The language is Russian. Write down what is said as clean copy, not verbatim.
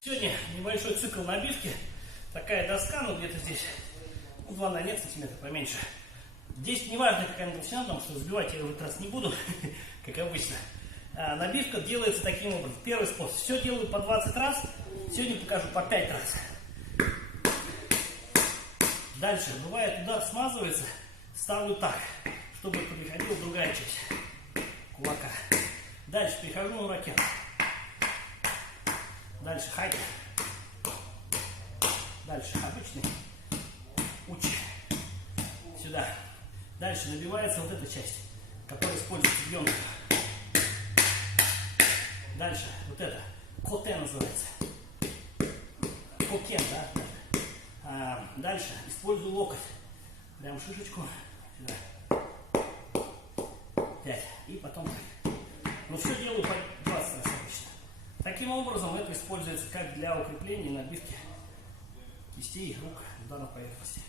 Сегодня небольшой цикл набивки. Такая доска, ну где-то здесь, главное нет сантиметра поменьше. Здесь не важно какая толщина, потому что сбивать я в этот раз не буду, как обычно. Набивка делается таким образом. Первый способ. Все делаю по 20 раз. Сегодня покажу по 5 раз. Дальше. Бывает, удар смазывается. Ставлю так, чтобы приходила другая часть кулака. Дальше перехожу на ракету. Дальше хайт. Дальше обычный учи. Сюда. Дальше набивается вот эта часть, которая используется в йонгах. Дальше вот это. Коте называется. Кокен, да? Дальше использую локоть. Прям шишечку. Сюда. 5. И потом так. Но все делаю по 20 раз обычно. Таким образом, это используется как для укрепления и набивки кистей и рук в данной поверхности.